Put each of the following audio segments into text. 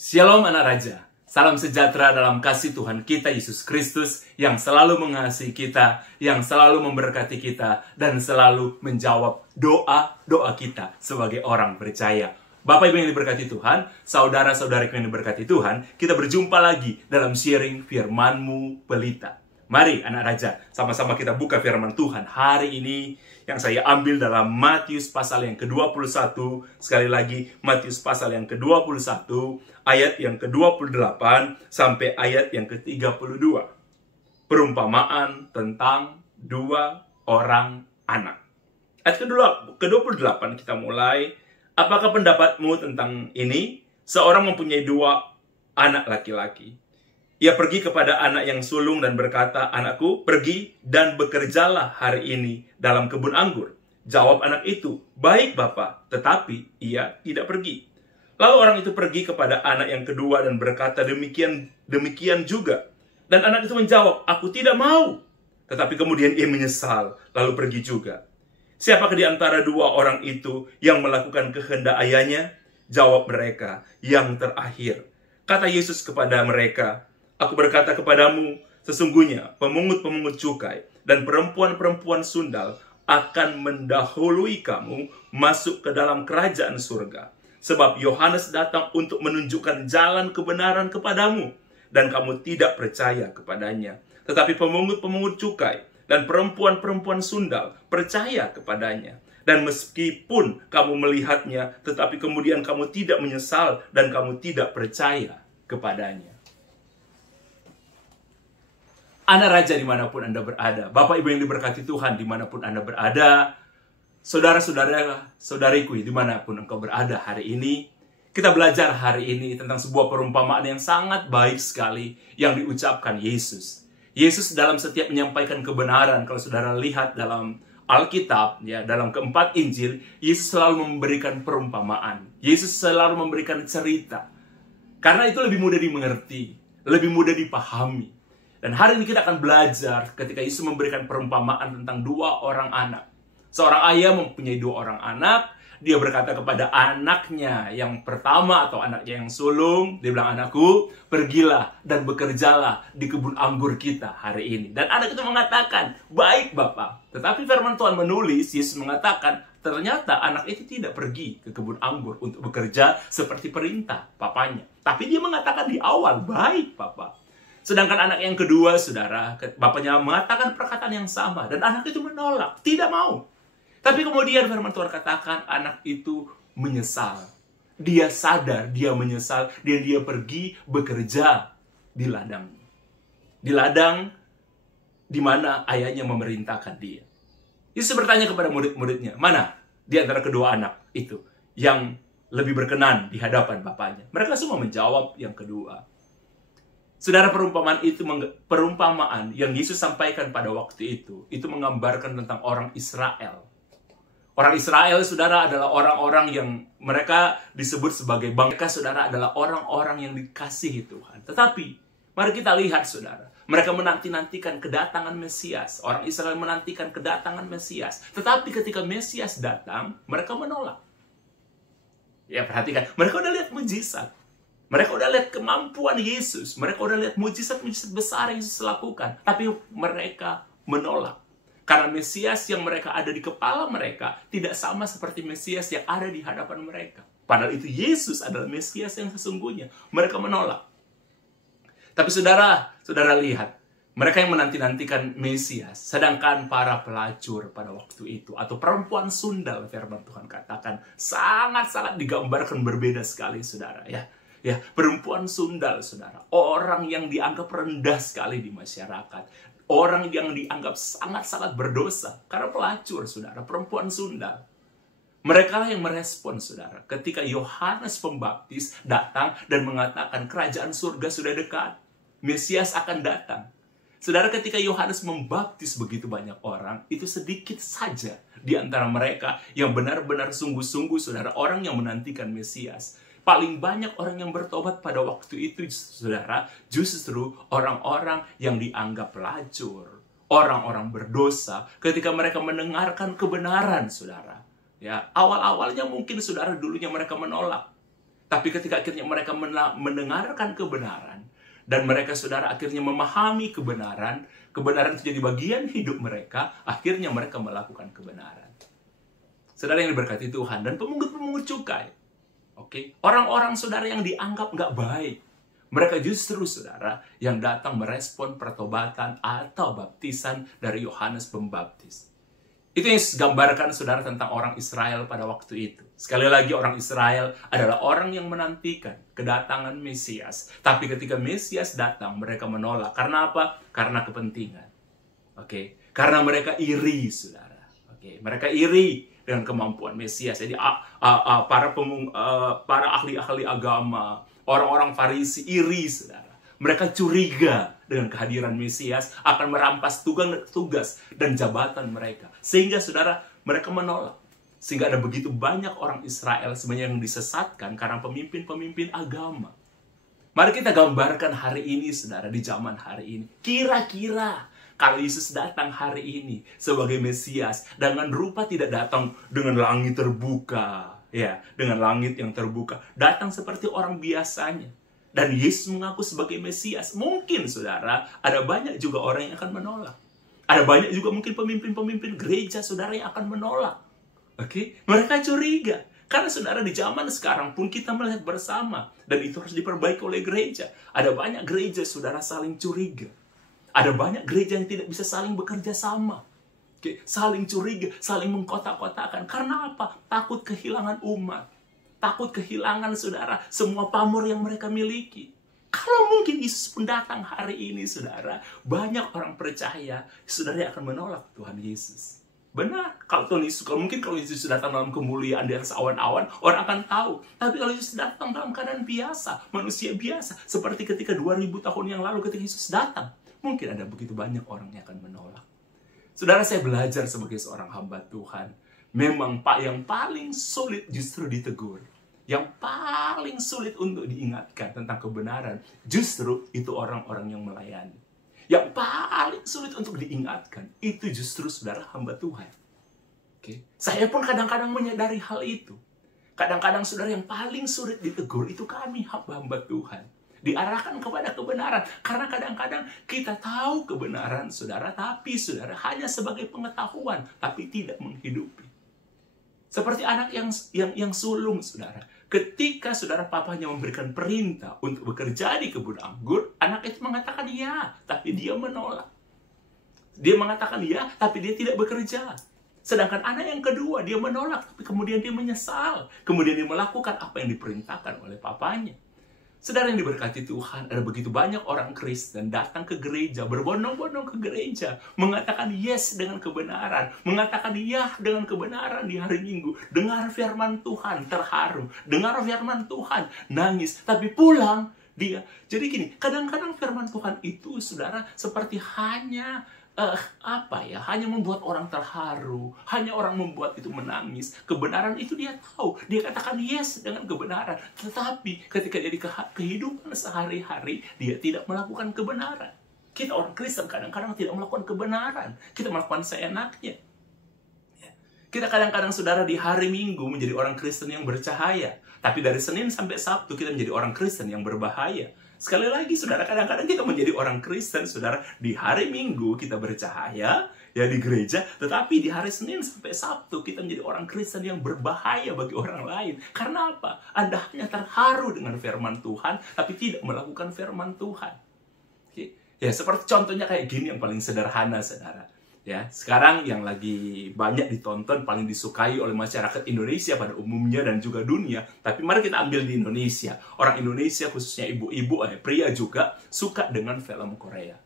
Shalom anak raja, salam sejahtera dalam kasih Tuhan kita Yesus Kristus yang selalu mengasihi kita, yang selalu memberkati kita, dan selalu menjawab doa-doa kita sebagai orang percaya. Bapak Ibu yang diberkati Tuhan, saudara-saudariku yang diberkati Tuhan, kita berjumpa lagi dalam sharing firman-Mu Pelita. Mari anak raja, sama-sama kita buka firman Tuhan hari ini yang saya ambil dalam Matius pasal yang ke-21. Sekali lagi, Matius pasal yang ke-21, ayat yang ke-28 sampai ayat yang ke-32. Perumpamaan tentang dua orang anak. Ayat ke-28 kita mulai. Apakah pendapatmu tentang ini? Seorang mempunyai dua anak laki-laki. Ia pergi kepada anak yang sulung dan berkata, "Anakku, pergi dan bekerjalah hari ini dalam kebun anggur." Jawab anak itu, "Baik, Bapa," tetapi ia tidak pergi. Lalu orang itu pergi kepada anak yang kedua dan berkata demikian juga. Dan anak itu menjawab, "Aku tidak mau." Tetapi kemudian ia menyesal, lalu pergi juga. Siapakah di antara dua orang itu yang melakukan kehendak ayahnya? Jawab mereka, "Yang terakhir." Kata Yesus kepada mereka, "Aku berkata kepadamu, sesungguhnya pemungut-pemungut cukai dan perempuan-perempuan sundal akan mendahului kamu masuk ke dalam kerajaan surga. Sebab Yohanes datang untuk menunjukkan jalan kebenaran kepadamu, dan kamu tidak percaya kepadanya. Tetapi pemungut-pemungut cukai dan perempuan-perempuan sundal percaya kepadanya. Dan meskipun kamu melihatnya, tetapi kemudian kamu tidak menyesal dan kamu tidak percaya kepadanya." Anak raja dimanapun Anda berada, Bapak Ibu yang diberkati Tuhan dimanapun Anda berada, saudara-saudariku dimanapun engkau berada hari ini, kita belajar hari ini tentang sebuah perumpamaan yang sangat baik sekali yang diucapkan Yesus. Yesus dalam setiap menyampaikan kebenaran, kalau saudara lihat dalam Alkitab, ya, dalam keempat Injil, Yesus selalu memberikan perumpamaan. Yesus selalu memberikan cerita. Karena itu lebih mudah dimengerti, lebih mudah dipahami. Dan hari ini kita akan belajar ketika Yesus memberikan perumpamaan tentang dua orang anak. Seorang ayah mempunyai dua orang anak. Dia berkata kepada anaknya yang pertama atau anaknya yang sulung. Dia bilang, "Anakku, pergilah dan bekerjalah di kebun anggur kita hari ini." Dan anak itu mengatakan, "Baik, Bapak." Tetapi firman Tuhan menulis, Yesus mengatakan, ternyata anak itu tidak pergi ke kebun anggur untuk bekerja seperti perintah papanya. Tapi dia mengatakan di awal, "Baik, Bapak." Sedangkan anak yang kedua, saudara, bapaknya mengatakan perkataan yang sama. Dan anak itu menolak, tidak mau. Tapi kemudian firman Tuhan katakan, anak itu menyesal. Dia sadar, dia menyesal, dan dia pergi bekerja di ladang. Di ladang di mana ayahnya memerintahkan dia. Yesus bertanya kepada murid-muridnya, mana di antara kedua anak itu yang lebih berkenan di hadapan bapaknya? Mereka semua menjawab yang kedua. Saudara, perumpamaan yang Yesus sampaikan pada waktu itu menggambarkan tentang orang Israel. Orang Israel, saudara, adalah orang-orang yang mereka disebut sebagai bangsa. Saudara, adalah orang-orang yang dikasihi Tuhan. Tetapi, mari kita lihat, saudara, mereka menanti-nantikan kedatangan Mesias. Orang Israel menantikan kedatangan Mesias. Tetapi ketika Mesias datang, mereka menolak. Ya, perhatikan, mereka udah lihat mujizat. Mereka udah lihat kemampuan Yesus. Mereka udah lihat mujizat-mujizat besar yang Yesus lakukan. Tapi mereka menolak. Karena Mesias yang mereka ada di kepala mereka tidak sama seperti Mesias yang ada di hadapan mereka. Padahal itu Yesus adalah Mesias yang sesungguhnya. Mereka menolak. Tapi saudara lihat. Mereka yang menanti-nantikan Mesias. Sedangkan para pelacur pada waktu itu. Atau perempuan sundal, firman Tuhan katakan. Sangat-sangat digambarkan berbeda sekali, saudara. Ya, perempuan sundal, saudara. Orang yang dianggap rendah sekali di masyarakat. Orang yang dianggap sangat-sangat berdosa. Karena pelacur, saudara. Perempuan sundal. Mereka lah yang merespon, saudara. Ketika Yohanes Pembaptis datang dan mengatakan kerajaan surga sudah dekat. Mesias akan datang. Saudara, ketika Yohanes membaptis begitu banyak orang, itu sedikit saja di antara mereka yang benar-benar sungguh-sungguh, saudara, orang yang menantikan Mesias. Paling banyak orang yang bertobat pada waktu itu, saudara, justru orang-orang yang dianggap pelacur, orang-orang berdosa, ketika mereka mendengarkan kebenaran, saudara. Ya, awal-awalnya mungkin saudara dulunya mereka menolak. Tapi ketika akhirnya mereka mendengarkan kebenaran, dan mereka saudara akhirnya memahami kebenaran, kebenaran itu jadi bagian hidup mereka, akhirnya mereka melakukan kebenaran. Saudara yang diberkati Tuhan, dan pemungut-pemungut cukai, oke, orang-orang saudara yang dianggap nggak baik, mereka justru saudara yang datang merespon pertobatan atau baptisan dari Yohanes Pembaptis. Itu yang gambarkan saudara tentang orang Israel pada waktu itu. Sekali lagi, orang Israel adalah orang yang menantikan kedatangan Mesias. Tapi ketika Mesias datang, mereka menolak. Karena apa? Karena kepentingan. Oke, karena mereka iri, saudara. Oke, mereka iri dengan kemampuan Mesias. Jadi para ahli-ahli agama, orang-orang Farisi iri, saudara. Mereka curiga dengan kehadiran Mesias akan merampas tugas dan jabatan mereka. Sehingga saudara, mereka menolak. Sehingga ada begitu banyak orang Israel sebenarnya yang disesatkan karena pemimpin-pemimpin agama. Mari kita gambarkan hari ini, saudara, di zaman hari ini. Kira-kira kalau Yesus datang hari ini sebagai Mesias, dengan rupa tidak datang dengan langit terbuka, ya, dengan langit yang terbuka, datang seperti orang biasanya. Dan Yesus mengaku sebagai Mesias. Mungkin, saudara, ada banyak juga orang yang akan menolak. Ada banyak juga mungkin pemimpin-pemimpin gereja, saudara, yang akan menolak. Oke? Mereka curiga. Karena, saudara, di zaman sekarang pun kita melihat bersama. Dan itu harus diperbaiki oleh gereja. Ada banyak gereja, saudara, saling curiga. Ada banyak gereja yang tidak bisa saling bekerja sama. Oke? Saling curiga, saling mengkotak-kotakan. Karena apa? Takut kehilangan umat. Takut kehilangan, saudara, semua pamor yang mereka miliki. Kalau mungkin Yesus pun datang hari ini, saudara, banyak orang percaya, saudara, akan menolak Tuhan Yesus. Benar, kalau Yesus datang dalam kemuliaan di atas awan-awan, orang akan tahu. Tapi kalau Yesus datang dalam keadaan biasa, manusia biasa, seperti ketika 2000 tahun yang lalu ketika Yesus datang, mungkin ada begitu banyak orang yang akan menolak. Saudara, saya belajar sebagai seorang hamba Tuhan. Memang yang paling sulit justru ditegur. Yang paling sulit untuk diingatkan tentang kebenaran, justru itu orang-orang yang melayani. Yang paling sulit untuk diingatkan, itu justru saudara hamba Tuhan. Oke? Saya pun kadang-kadang menyadari hal itu. Kadang-kadang saudara yang paling sulit ditegur, itu kami hamba Tuhan. Diarahkan kepada kebenaran. Karena kadang-kadang kita tahu kebenaran, saudara, tapi saudara hanya sebagai pengetahuan, tapi tidak menghidupi. Seperti anak yang sulung, saudara. Ketika saudara papanya memberikan perintah untuk bekerja di kebun anggur, anak itu mengatakan ya, tapi dia menolak. Dia mengatakan ya, tapi dia tidak bekerja. Sedangkan anak yang kedua, dia menolak, tapi kemudian dia menyesal. Kemudian dia melakukan apa yang diperintahkan oleh papanya. Saudara yang diberkati Tuhan, ada begitu banyak orang Kristen datang ke gereja, berbondong-bondong ke gereja, mengatakan yes dengan kebenaran, mengatakan ya dengan kebenaran di hari Minggu, dengar firman Tuhan, terharu, dengar firman Tuhan, nangis, tapi pulang dia. Jadi gini, kadang-kadang firman Tuhan itu, saudara, seperti hanya hanya membuat orang terharu, hanya orang membuat itu menangis. Kebenaran itu dia tahu, dia katakan yes dengan kebenaran, tetapi ketika jadi kehidupan sehari-hari, dia tidak melakukan kebenaran. Kita orang Kristen kadang-kadang tidak melakukan kebenaran, kita melakukan seenaknya. Kita kadang-kadang, saudara, di hari Minggu menjadi orang Kristen yang bercahaya, tapi dari Senin sampai Sabtu kita menjadi orang Kristen yang berbahaya. Sekali lagi, saudara, kadang-kadang kita menjadi orang Kristen, saudara, di hari Minggu kita bercahaya, ya, di gereja, tetapi di hari Senin sampai Sabtu kita menjadi orang Kristen yang berbahaya bagi orang lain. Karena apa? Anda hanya terharu dengan firman Tuhan, tapi tidak melakukan firman Tuhan. Oke? Ya, seperti contohnya kayak gini yang paling sederhana, saudara. Ya, sekarang yang lagi banyak ditonton, paling disukai oleh masyarakat Indonesia pada umumnya dan juga dunia. Tapi mari kita ambil di Indonesia. Orang Indonesia, khususnya ibu-ibu, pria juga suka dengan film Korea.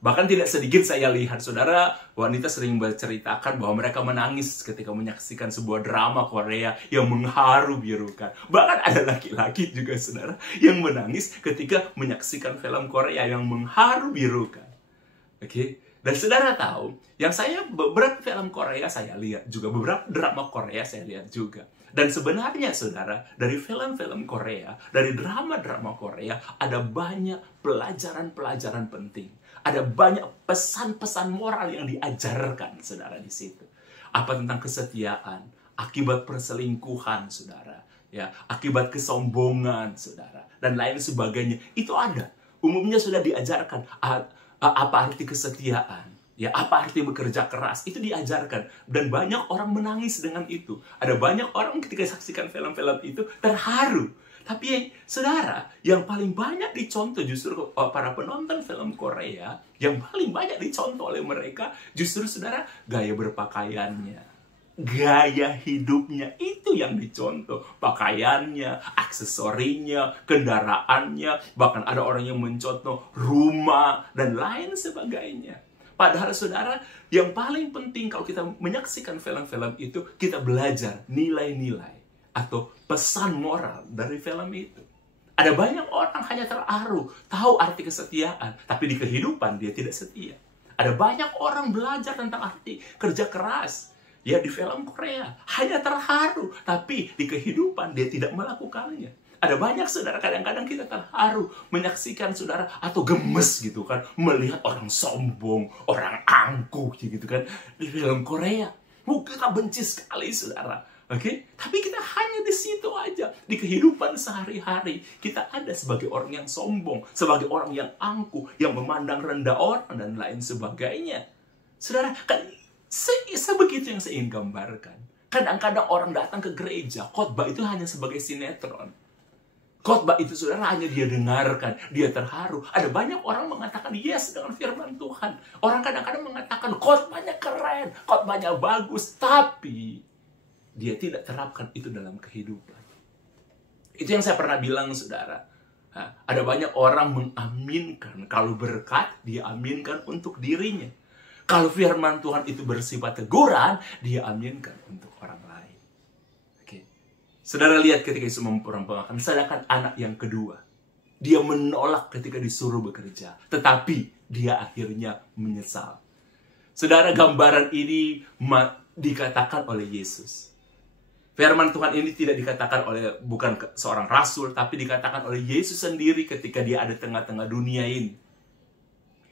Bahkan tidak sedikit saya lihat, saudara, wanita sering berceritakan bahwa mereka menangis ketika menyaksikan sebuah drama Korea yang mengharu birukan. Bahkan ada laki-laki juga, saudara, yang menangis ketika menyaksikan film Korea yang mengharu birukan. Oke? Dan saudara tahu, yang beberapa film Korea saya lihat juga, beberapa drama Korea saya lihat juga. Dan sebenarnya, saudara, dari film-film Korea, dari drama-drama Korea, ada banyak pelajaran-pelajaran penting. Ada banyak pesan-pesan moral yang diajarkan, saudara, di situ. Apa tentang kesetiaan, akibat perselingkuhan, saudara. ya, akibat kesombongan, saudara, dan lain sebagainya. Itu ada. Umumnya sudah diajarkan apa arti kesetiaan, ya, apa arti bekerja keras, itu diajarkan. Dan banyak orang menangis dengan itu. Ada banyak orang ketika saksikan film-film itu terharu. Tapi saudara, yang paling banyak dicontoh justru para penonton film Korea, yang paling banyak dicontoh oleh mereka justru, saudara, gaya berpakaiannya, gaya hidupnya, itu yang dicontoh. Pakaiannya, aksesorinya, kendaraannya, bahkan ada orang yang mencontoh rumah dan lain sebagainya. Padahal, saudara, yang paling penting kalau kita menyaksikan film-film itu, kita belajar nilai-nilai atau pesan moral dari film itu. Ada banyak orang hanya terharu, tahu arti kesetiaan, tapi di kehidupan dia tidak setia. Ada banyak orang belajar tentang arti kerja keras, ya, di film Korea, hanya terharu, tapi di kehidupan dia tidak melakukannya. Ada banyak, saudara, kadang-kadang kita terharu menyaksikan, saudara, atau gemes gitu kan, melihat orang sombong, orang angkuh gitu kan, di film Korea. Kita benci sekali, saudara. Oke, tapi kita hanya di situ aja. Di kehidupan sehari-hari, kita ada sebagai orang yang sombong, sebagai orang yang angkuh, yang memandang rendah orang, dan lain sebagainya. Saudara, kan sebegitu yang saya ingin gambarkan. Kadang-kadang orang datang ke gereja, khotbah itu hanya sebagai sinetron. Khotbah itu, saudara, hanya dia dengarkan, dia terharu. Ada banyak orang mengatakan yes dengan firman Tuhan. Orang kadang-kadang mengatakan khotbahnya keren, khotbahnya bagus, tapi dia tidak terapkan itu dalam kehidupan. Itu yang saya pernah bilang, saudara. Ada banyak orang mengaminkan, kalau berkat, dia aminkan untuk dirinya. Kalau firman Tuhan itu bersifat teguran, dia aminkan untuk orang lain. Oke. Saudara lihat ketika Yesus memperumpamakan, sedangkan anak yang kedua, dia menolak ketika disuruh bekerja, tetapi dia akhirnya menyesal. Saudara, gambaran ini dikatakan oleh Yesus. Firman Tuhan ini tidak dikatakan oleh bukan seorang rasul, tapi dikatakan oleh Yesus sendiri ketika dia ada tengah-tengah dunia ini.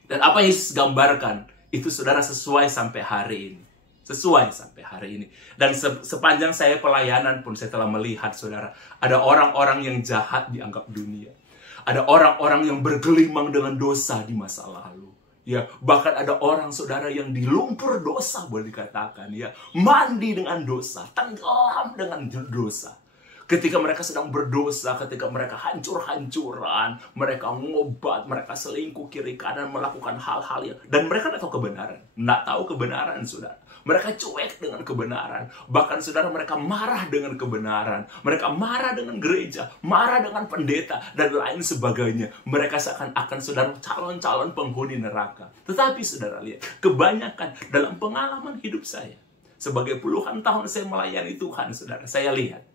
Dan apa yang Yesus gambarkan, itu, saudara, sesuai sampai hari ini. Sesuai sampai hari ini. Dan sepanjang saya pelayanan pun saya telah melihat, saudara, ada orang-orang yang jahat dianggap dunia. Ada orang-orang yang bergelimang dengan dosa di masa lalu. Ya, bahkan ada orang, saudara, yang di lumpur dosa, boleh dikatakan, ya, mandi dengan dosa, tenggelam dengan dosa. Ketika mereka sedang berdosa, ketika mereka hancur-hancuran, mereka ngobat, mereka selingkuh kiri kanan, melakukan hal-hal yang, dan mereka tidak tahu kebenaran. Tidak tahu kebenaran, saudara. Mereka cuek dengan kebenaran. Bahkan, saudara, mereka marah dengan kebenaran. Mereka marah dengan gereja, marah dengan pendeta, dan lain sebagainya. Mereka seakan-akan, saudara, calon-calon penghuni neraka. Tetapi, saudara, lihat, kebanyakan dalam pengalaman hidup saya, sebagai puluhan tahun saya melayani Tuhan, saudara, saya lihat,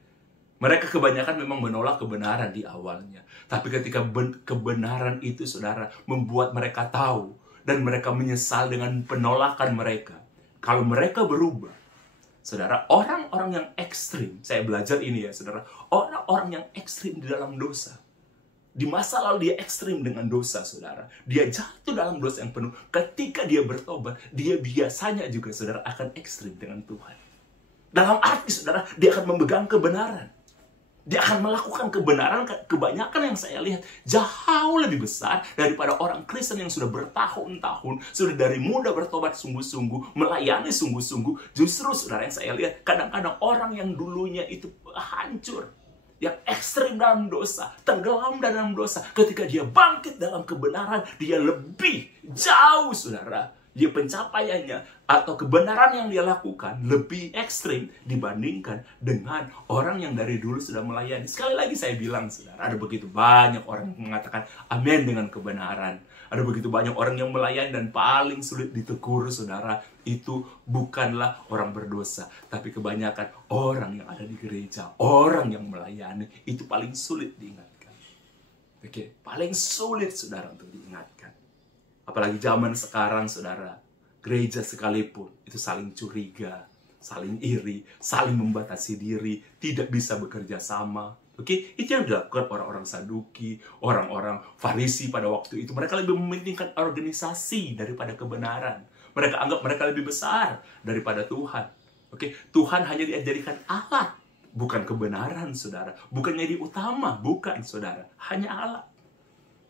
mereka kebanyakan memang menolak kebenaran di awalnya. Tapi ketika kebenaran itu, saudara, membuat mereka tahu, dan mereka menyesal dengan penolakan mereka. Kalau mereka berubah, saudara, orang-orang yang ekstrim, saya belajar ini, ya, saudara, orang-orang yang ekstrim di dalam dosa. Di masa lalu dia ekstrim dengan dosa, saudara. Dia jatuh dalam dosa yang penuh. Ketika dia bertobat, dia biasanya juga, saudara, akan ekstrim dengan Tuhan. Dalam arti, saudara, dia akan memegang kebenaran. Dia akan melakukan kebenaran. Kebanyakan yang saya lihat jauh lebih besar daripada orang Kristen yang sudah bertahun-tahun, sudah dari muda bertobat sungguh-sungguh, melayani sungguh-sungguh. Justru, saudara, yang saya lihat, kadang-kadang orang yang dulunya itu hancur, yang ekstrim dalam dosa, tenggelam dalam dosa, ketika dia bangkit dalam kebenaran, dia lebih jauh, saudara. Dia pencapaiannya atau kebenaran yang dia lakukan lebih ekstrim dibandingkan dengan orang yang dari dulu sudah melayani. Sekali lagi saya bilang, saudara, ada begitu banyak orang yang mengatakan amin dengan kebenaran. Ada begitu banyak orang yang melayani, dan paling sulit ditegur, saudara, itu bukanlah orang berdosa, tapi kebanyakan orang yang ada di gereja, orang yang melayani, itu paling sulit diingatkan. Oke, paling sulit, saudara, untuk diingatkan. Apalagi zaman sekarang, saudara, gereja sekalipun itu saling curiga, saling iri, saling membatasi diri, tidak bisa bekerja sama. Oke, itu yang dilakukan orang-orang Saduki, orang-orang Farisi pada waktu itu. Mereka lebih mementingkan organisasi daripada kebenaran. Mereka anggap mereka lebih besar daripada Tuhan. Oke, Tuhan hanya dijadikan alat bukan kebenaran, saudara. Bukan jadi utama, bukan, saudara. Hanya Allah.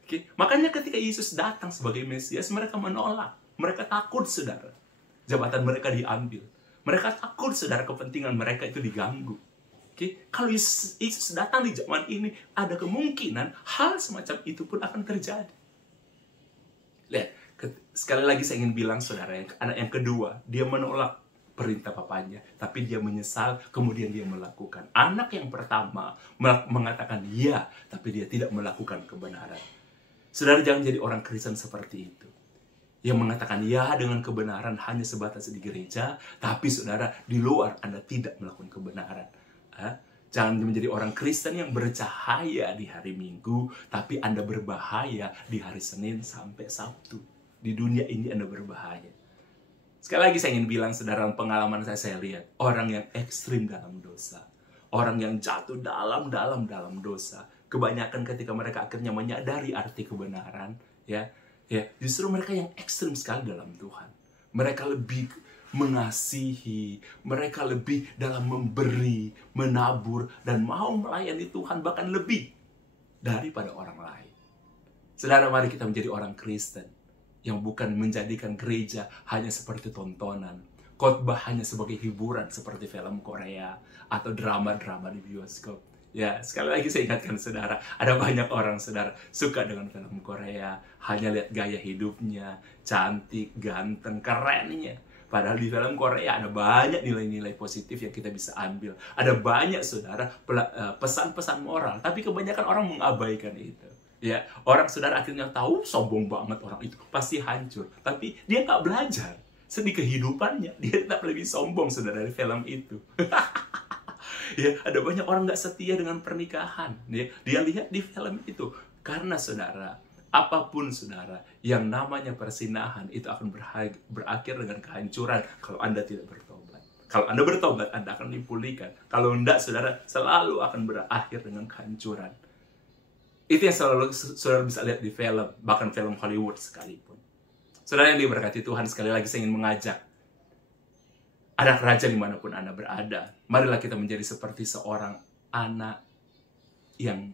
Oke? Makanya ketika Yesus datang sebagai Mesias, mereka menolak. Mereka takut, saudara. Jabatan mereka diambil. Mereka takut, saudara, kepentingan mereka itu diganggu. Oke? Kalau Yesus datang di zaman ini, ada kemungkinan hal semacam itu pun akan terjadi. Lihat, sekali lagi saya ingin bilang, saudara, anak yang kedua, dia menolak perintah papanya, tapi dia menyesal, kemudian dia melakukan. Anak yang pertama mengatakan ya, tapi dia tidak melakukan kebenaran. Saudara, jangan jadi orang Kristen seperti itu, yang mengatakan ya dengan kebenaran hanya sebatas di gereja, tapi saudara, di luar Anda tidak melakukan kebenaran. Jangan menjadi orang Kristen yang bercahaya di hari Minggu, tapi Anda berbahaya di hari Senin sampai Sabtu. Di dunia ini Anda berbahaya. Sekali lagi saya ingin bilang, saudara, pengalaman saya lihat orang yang ekstrim dalam dosa, orang yang jatuh dalam dosa. Kebanyakan ketika mereka akhirnya menyadari arti kebenaran, ya, justru mereka yang ekstrim sekali dalam Tuhan. Mereka lebih mengasihi, mereka lebih dalam memberi, menabur, dan mau melayani Tuhan bahkan lebih daripada orang lain. Saudara, mari kita menjadi orang Kristen yang bukan menjadikan gereja hanya seperti tontonan, khotbah hanya sebagai hiburan seperti film Korea atau drama-drama di bioskop. Ya, sekali lagi saya ingatkan, saudara, ada banyak orang, saudara, suka dengan film Korea, hanya lihat gaya hidupnya, cantik, ganteng, kerennya. Padahal di film Korea ada banyak nilai-nilai positif yang kita bisa ambil. Ada banyak, saudara, pesan-pesan moral, tapi kebanyakan orang mengabaikan itu. Ya, orang, saudara, akhirnya tahu sombong banget orang itu, pasti hancur. Tapi dia nggak belajar. Sedih kehidupannya, dia tetap lebih sombong, saudara, dari film itu. Ya, ada banyak orang nggak setia dengan pernikahan. Ya, dia lihat di film itu. Karena, saudara, apapun, saudara, yang namanya persinahan itu akan berakhir dengan kehancuran kalau Anda tidak bertobat. Kalau Anda bertobat, Anda akan dipulihkan. Kalau enggak, saudara, selalu akan berakhir dengan kehancuran. Itu yang selalu saudara bisa lihat di film, bahkan film Hollywood sekalipun. Saudara yang diberkati Tuhan, sekali lagi saya ingin mengajak anak raja dimanapun Anda berada, marilah kita menjadi seperti seorang anak yang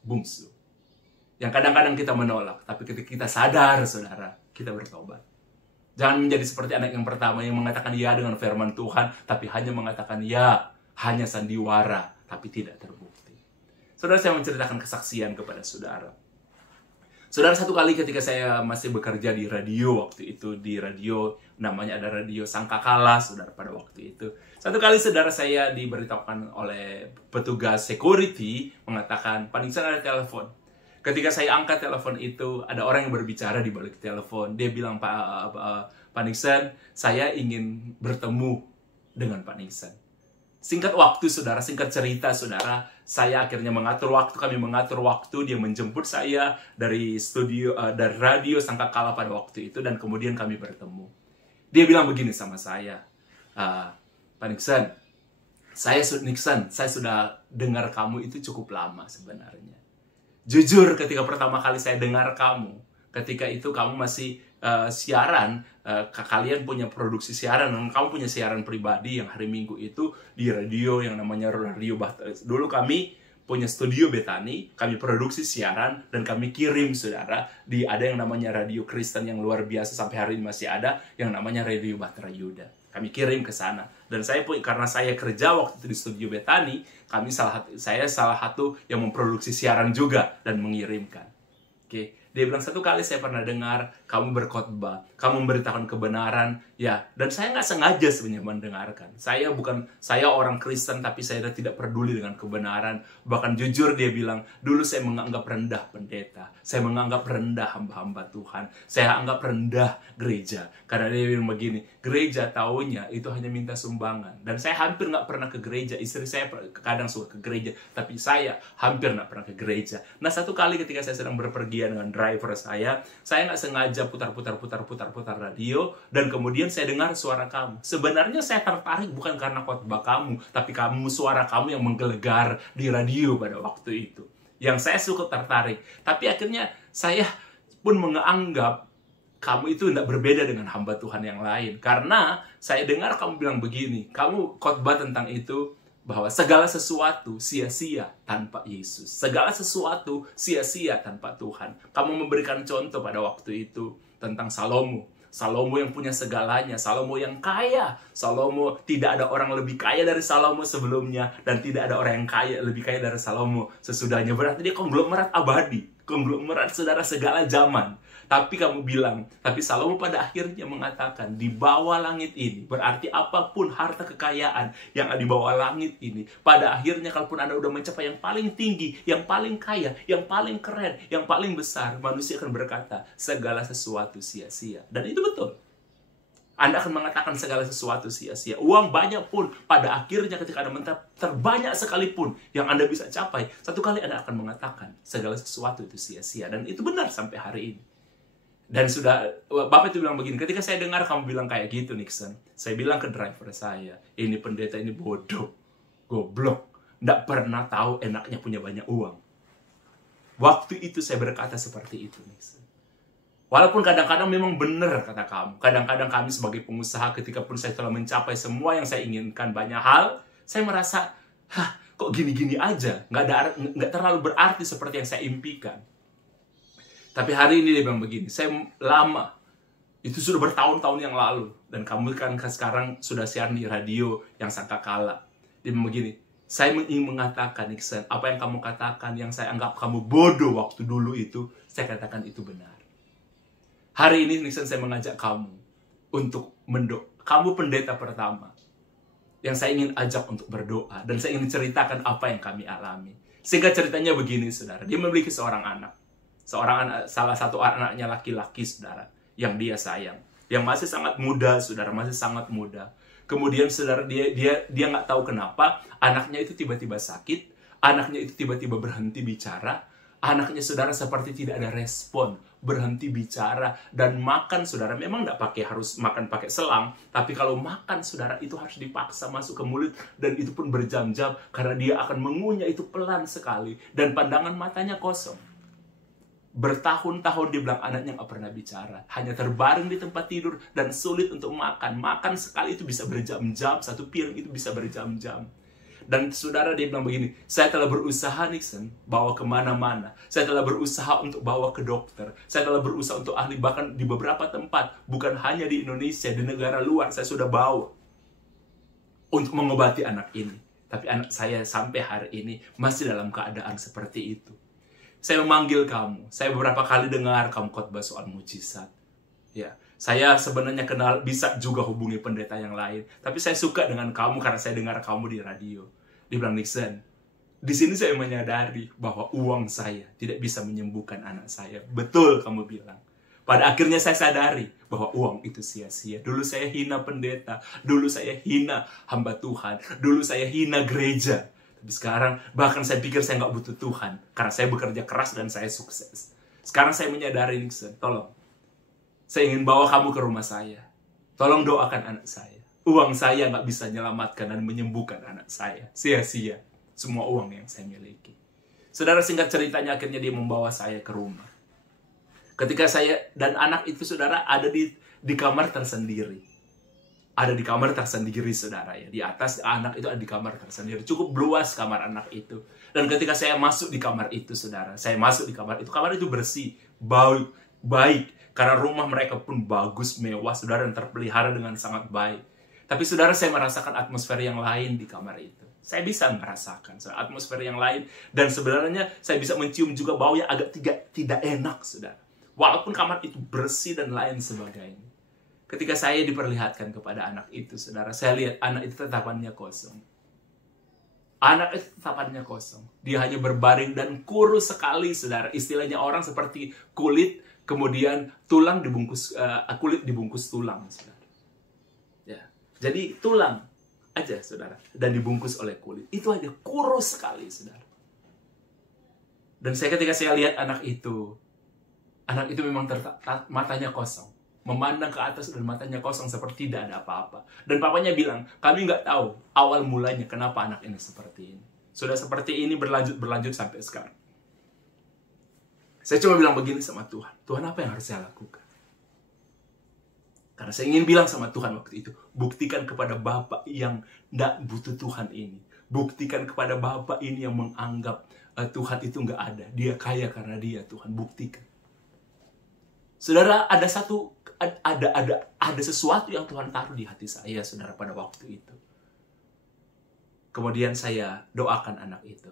bungsu. Yang kadang-kadang kita menolak, tapi ketika kita sadar, saudara, kita bertobat. Jangan menjadi seperti anak yang pertama yang mengatakan ya dengan firman Tuhan, tapi hanya mengatakan ya, hanya sandiwara, tapi tidak terbukti. Saudara, saya menceritakan kesaksian kepada saudara. Saudara, satu kali ketika saya masih bekerja di radio waktu itu, di radio namanya ada Radio Sangkakala, saudara, pada waktu itu. Satu kali, saudara, saya diberitahukan oleh petugas security mengatakan, "Pak Nixon, ada telepon." Ketika saya angkat telepon itu, ada orang yang berbicara di balik telepon. Dia bilang, Pak Nixon, saya ingin bertemu dengan Pak Nixon. Singkat waktu, saudara, singkat cerita, saudara, saya akhirnya kami mengatur waktu, dia menjemput saya dari studio, dari Radio Sangkakala pada waktu itu, dan kemudian kami bertemu. Dia bilang begini sama saya, Pak Nixon, saya sudah dengar kamu itu cukup lama sebenarnya. Jujur, ketika pertama kali saya dengar kamu, ketika itu kamu masih siaran, kalian punya produksi siaran, dan kamu punya siaran pribadi yang hari Minggu itu di radio yang namanya Radio Bahtera. Dulu kami punya studio Betani, kami produksi siaran, dan kami kirim, saudara, ada yang namanya Radio Kristen yang luar biasa, sampai hari ini masih ada, yang namanya Radio Bahtera Yuda. Kami kirim ke sana. Dan karena saya kerja waktu itu di studio Betani, saya salah satu yang memproduksi siaran juga dan mengirimkan. Oke. Dia bilang, satu kali saya pernah dengar kamu berkhotbah, kamu memberitakan kebenaran, ya. Dan saya nggak sengaja sebenarnya mendengarkan. Saya orang Kristen, tapi saya tidak peduli dengan kebenaran. Bahkan jujur dia bilang, dulu saya menganggap rendah pendeta, saya menganggap rendah hamba-hamba Tuhan, saya anggap rendah gereja. Karena dia bilang begini, gereja taunya itu hanya minta sumbangan. Dan saya hampir nggak pernah ke gereja. Istri saya kadang suka ke gereja, tapi saya hampir nggak pernah ke gereja. Nah, satu kali ketika saya sedang berpergian dengan driver saya nggak sengaja putar radio, dan kemudian saya dengar suara kamu. Sebenarnya saya tertarik bukan karena khotbah kamu, tapi suara kamu yang menggelegar di radio pada waktu itu, yang saya suka tertarik. Tapi akhirnya saya pun menganggap kamu itu tidak berbeda dengan hamba Tuhan yang lain, karena saya dengar kamu bilang begini, kamu khotbah tentang itu, bahwa segala sesuatu sia-sia tanpa Yesus. Segala sesuatu sia-sia tanpa Tuhan. Kamu memberikan contoh pada waktu itu tentang Salomo. Salomo yang punya segalanya, Salomo yang kaya. Salomo, tidak ada orang lebih kaya dari Salomo sebelumnya, dan tidak ada orang yang lebih kaya dari Salomo sesudahnya. Berarti dia konglomerat abadi, konglomerat saudara segala zaman. Tapi kamu bilang, tapi Salomo pada akhirnya mengatakan, di bawah langit ini, berarti apapun harta kekayaan yang ada di bawah langit ini, pada akhirnya kalaupun Anda udah mencapai yang paling tinggi, yang paling kaya, yang paling keren, yang paling besar, manusia akan berkata, segala sesuatu sia-sia. Dan itu betul. Anda akan mengatakan segala sesuatu sia-sia. Uang banyak pun, pada akhirnya ketika Anda terbanyak sekalipun yang Anda bisa capai, satu kali Anda akan mengatakan, segala sesuatu itu sia-sia. Dan itu benar sampai hari ini. Dan sudah, Bapak itu bilang begini, ketika saya dengar kamu bilang kayak gitu, Nixon, saya bilang ke driver saya, ini pendeta ini bodoh, goblok, nggak pernah tahu enaknya punya banyak uang. Waktu itu saya berkata seperti itu, Nixon. Walaupun kadang-kadang memang benar kata kamu, kadang-kadang kami sebagai pengusaha ketika pun saya telah mencapai semua yang saya inginkan, banyak hal, saya merasa, kok gini-gini aja, nggak terlalu berarti seperti yang saya impikan. Tapi hari ini dia bilang begini, saya lama, itu sudah bertahun-tahun yang lalu, dan kamu kan sekarang sudah siaran di radio yang sangkakala. Dia bilang begini, saya ingin mengatakan, Nixon, apa yang kamu katakan, yang saya anggap kamu bodoh waktu dulu itu, saya katakan itu benar. Hari ini, Nixon, saya mengajak kamu untuk kamu pendeta pertama, yang saya ingin ajak untuk berdoa, dan saya ingin ceritakan apa yang kami alami. Sehingga ceritanya begini, saudara, dia memiliki seorang anak. Salah satu anaknya laki-laki, saudara, yang dia sayang, yang masih sangat muda, saudara, masih sangat muda. Kemudian, saudara, dia nggak tahu kenapa anaknya itu tiba-tiba sakit, anaknya itu tiba-tiba berhenti bicara, anaknya, saudara, seperti tidak ada respon, berhenti bicara, dan makan, saudara, memang nggak harus makan pakai selang, tapi kalau makan, saudara, itu harus dipaksa masuk ke mulut, dan itu pun berjam-jam, karena dia akan mengunyah itu pelan sekali, dan pandangan matanya kosong. Bertahun-tahun dia bilang anaknya nggak pernah bicara, hanya terbaring di tempat tidur dan sulit untuk makan. Makan sekali itu bisa berjam-jam, satu piring itu bisa berjam-jam. Dan saudara, dia bilang begini, saya telah berusaha, Nixon, bawa kemana-mana. Saya telah berusaha untuk bawa ke dokter. Saya telah berusaha untuk ahli, bahkan di beberapa tempat, bukan hanya di Indonesia, di negara luar, saya sudah bawa untuk mengobati anak ini. Tapi anak saya sampai hari ini masih dalam keadaan seperti itu. Saya memanggil kamu. Saya beberapa kali dengar kamu khotbah soal mujizat. Ya, saya sebenarnya kenal, bisa juga hubungi pendeta yang lain. Tapi saya suka dengan kamu karena saya dengar kamu di radio. Dia bilang, Nixon, di sini saya menyadari bahwa uang saya tidak bisa menyembuhkan anak saya. Betul kamu bilang. Pada akhirnya saya sadari bahwa uang itu sia-sia. Dulu saya hina pendeta. Dulu saya hina hamba Tuhan. Dulu saya hina gereja. Tapi sekarang, bahkan saya pikir saya nggak butuh Tuhan. Karena saya bekerja keras dan saya sukses. Sekarang saya menyadari, Nixon, tolong. Saya ingin bawa kamu ke rumah saya. Tolong doakan anak saya. Uang saya nggak bisa menyelamatkan dan menyembuhkan anak saya. Sia-sia semua uang yang saya miliki. Saudara, singkat ceritanya akhirnya dia membawa saya ke rumah. Ketika saya dan anak itu, saudara, ada di kamar tersendiri. Ada di kamar tersendiri, saudara, ya. Di atas anak itu ada di kamar tersendiri. Cukup luas kamar anak itu. Dan ketika saya masuk di kamar itu, saudara, saya masuk di kamar itu bersih, baik. Karena rumah mereka pun bagus, mewah, saudara, dan terpelihara dengan sangat baik. Tapi, saudara, saya merasakan atmosfer yang lain di kamar itu. Saya bisa merasakan atmosfer yang lain. Dan sebenarnya saya bisa mencium juga bau yang agak tidak enak, saudara. Walaupun kamar itu bersih dan lain sebagainya. Ketika saya diperlihatkan kepada anak itu, saudara, saya lihat anak itu tatapannya kosong. Anak itu tatapannya kosong. Dia hanya berbaring dan kurus sekali, saudara. Istilahnya orang seperti kulit, kemudian tulang dibungkus, kulit dibungkus tulang, saudara. Ya. Jadi tulang aja, saudara. Dan dibungkus oleh kulit. Itu aja, kurus sekali, saudara. Dan ketika saya lihat anak itu memang matanya kosong. Memandang ke atas dan matanya kosong seperti tidak ada apa-apa. Dan papanya bilang, kami nggak tahu awal mulanya kenapa anak ini seperti ini. Sudah seperti ini berlanjut sampai sekarang. Saya cuma bilang begini sama Tuhan. Tuhan, apa yang harus saya lakukan? Karena saya ingin bilang sama Tuhan waktu itu, buktikan kepada Bapak yang nggak butuh Tuhan ini. Buktikan kepada Bapak ini yang menganggap Tuhan itu nggak ada. Dia kaya karena dia, Tuhan. Buktikan. Saudara, ada sesuatu yang Tuhan taruh di hati saya, saudara, pada waktu itu. Kemudian saya doakan anak itu.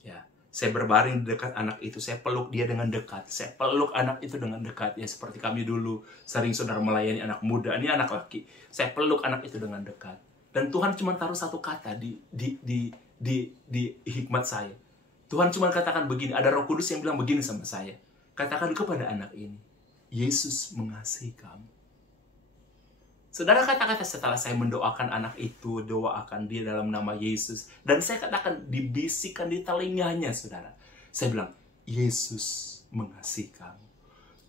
Ya, saya berbaring di dekat anak itu, saya peluk dia dengan dekat. Saya peluk anak itu dengan dekat. Ya, seperti kami dulu sering saudara melayani anak muda, ini anak laki. Saya peluk anak itu dengan dekat. Dan Tuhan cuma taruh satu kata di hikmat saya. Tuhan cuma katakan begini, ada Roh Kudus yang bilang begini sama saya. Katakan kepada anak ini, Yesus mengasihi kamu. Saudara, kata-kata setelah saya mendoakan anak itu, doakan dia dalam nama Yesus. Dan saya katakan, dibisikkan di telinganya, saudara. Saya bilang, Yesus mengasihi kamu.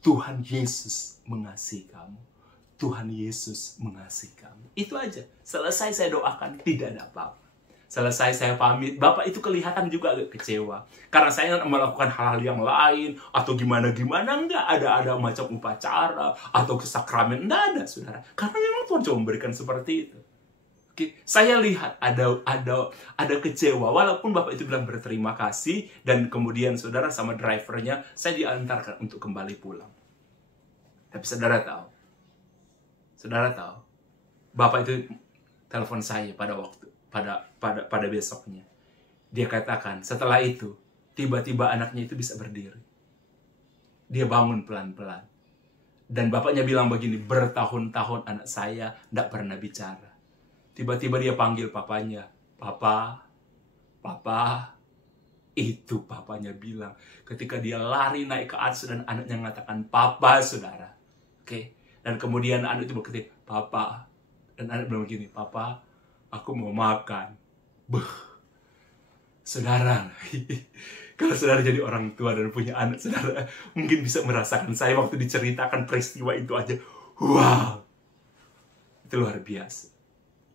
Tuhan Yesus mengasihi kamu. Tuhan Yesus mengasihi kamu. Itu aja. Selesai saya doakan, tidak ada apa-apa. Selesai saya pamit, Bapak itu kelihatan juga agak kecewa. Karena saya melakukan hal-hal yang lain, atau gimana-gimana, enggak ada macam upacara, atau kesakramen, enggak ada, saudara. Karena memang Tuhan cuma memberikan seperti itu. Oke, saya lihat ada kecewa, walaupun Bapak itu bilang berterima kasih, dan kemudian saudara sama drivernya, saya diantarkan untuk kembali pulang. Tapi saudara tahu, Bapak itu telepon saya pada besoknya. Dia katakan, setelah itu, tiba-tiba anaknya itu bisa berdiri. Dia bangun pelan-pelan. Dan bapaknya bilang begini, bertahun-tahun anak saya tidak pernah bicara. Tiba-tiba dia panggil papanya, Papa. Itu papanya bilang. Ketika dia lari naik ke atas dan anaknya mengatakan, Papa, saudara. Oke. Dan kemudian anak itu berkata, Papa. Dan anak bilang begini, Papa, aku mau makan. Saudara, kalau saudara jadi orang tua dan punya anak, saudara mungkin bisa merasakan saya waktu diceritakan peristiwa itu aja. Wow, itu luar biasa.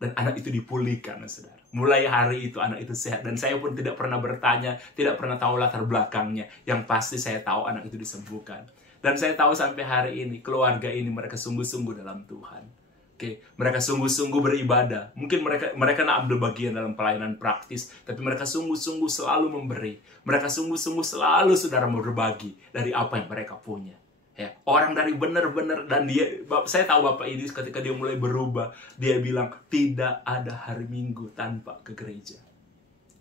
Dan anak itu dipulihkan, saudara. Mulai hari itu anak itu sehat. Dan saya pun tidak pernah bertanya, tidak pernah tahu latar belakangnya. Yang pasti saya tahu anak itu disembuhkan. Dan saya tahu sampai hari ini, keluarga ini mereka sungguh-sungguh dalam Tuhan. Oke, mereka sungguh-sungguh beribadah. Mungkin mereka nak ambil bagian dalam pelayanan praktis, tapi mereka sungguh-sungguh selalu memberi. Mereka sungguh-sungguh selalu saudara berbagi dari apa yang mereka punya. Ya, orang dari benar-benar, dan saya tahu Bapak ini ketika dia mulai berubah, dia bilang tidak ada hari Minggu tanpa ke gereja.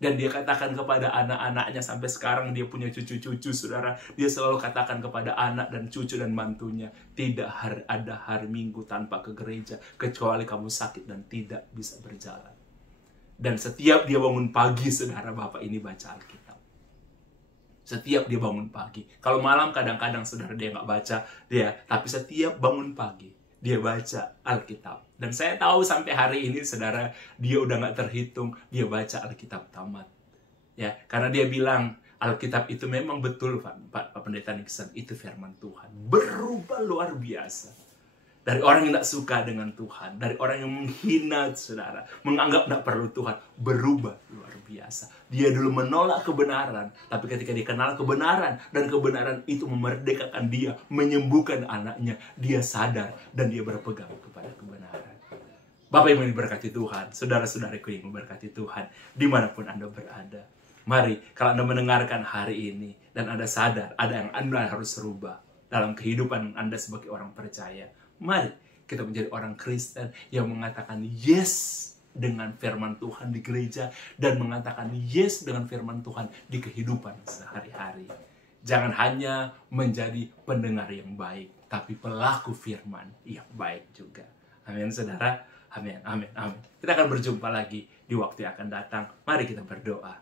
Dan dia katakan kepada anak-anaknya, sampai sekarang dia punya cucu-cucu, saudara. Dia selalu katakan kepada anak dan cucu dan mantunya, tidak ada hari Minggu tanpa ke gereja, kecuali kamu sakit dan tidak bisa berjalan. Dan setiap dia bangun pagi, saudara, Bapak ini baca Alkitab. Setiap dia bangun pagi. Kalau malam kadang-kadang, saudara, dia nggak baca, tapi setiap bangun pagi, dia baca Alkitab. Dan saya tahu sampai hari ini, saudara, dia udah nggak terhitung, dia baca Alkitab tamat. Ya, karena dia bilang, Alkitab itu memang betul, Pak Pendeta Nixon, itu firman Tuhan. Berubah luar biasa. Dari orang yang tidak suka dengan Tuhan, dari orang yang menghina, saudara, menganggap tidak perlu Tuhan, berubah luar biasa. Dia dulu menolak kebenaran, tapi ketika dia kenal kebenaran, dan kebenaran itu memerdekakan dia, menyembuhkan anaknya, dia sadar, dan dia berpegang kepada kebenaran. Bapak yang diberkati Tuhan, saudara-saudariku yang memberkati Tuhan, dimanapun Anda berada. Mari, kalau Anda mendengarkan hari ini, dan Anda sadar, ada yang Anda harus rubah dalam kehidupan Anda sebagai orang percaya. Mari kita menjadi orang Kristen yang mengatakan yes dengan firman Tuhan di gereja, dan mengatakan yes dengan firman Tuhan di kehidupan sehari-hari. Jangan hanya menjadi pendengar yang baik, tapi pelaku firman yang baik juga. Amin, saudara. Amin, amin, amin. Kita akan berjumpa lagi di waktu yang akan datang. Mari kita berdoa.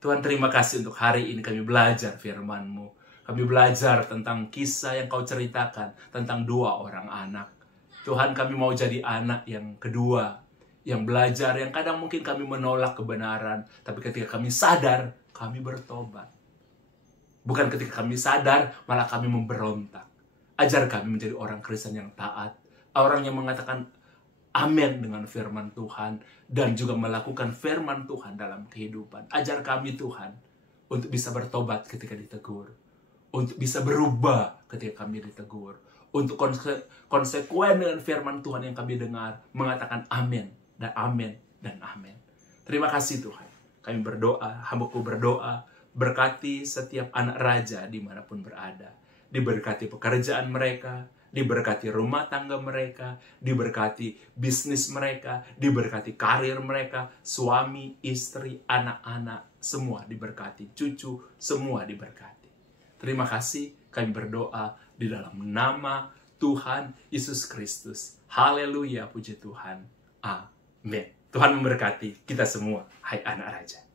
Tuhan, terima kasih untuk hari ini kami belajar firman-Mu. Kami belajar tentang kisah yang Kau ceritakan tentang 2 orang anak. Tuhan, kami mau jadi anak yang kedua, yang belajar, yang kadang mungkin kami menolak kebenaran, tapi ketika kami sadar, kami bertobat. Bukan ketika kami sadar, malah kami memberontak. Ajar kami menjadi orang Kristen yang taat, orang yang mengatakan amin dengan firman Tuhan, dan juga melakukan firman Tuhan dalam kehidupan. Ajar kami, Tuhan, untuk bisa bertobat ketika ditegur, untuk bisa berubah ketika kami ditegur, untuk konsekuen dengan firman Tuhan yang kami dengar, mengatakan amin, dan amin, dan amin. Terima kasih Tuhan. Kami berdoa, hambaku berdoa, berkati setiap anak raja dimanapun berada. Diberkati pekerjaan mereka, diberkati rumah tangga mereka, diberkati bisnis mereka, diberkati karir mereka, suami, istri, anak-anak, semua diberkati, cucu, semua diberkati. Terima kasih, kami berdoa di dalam nama Tuhan Yesus Kristus. Haleluya, puji Tuhan. Amin. Tuhan memberkati kita semua, hai anak raja.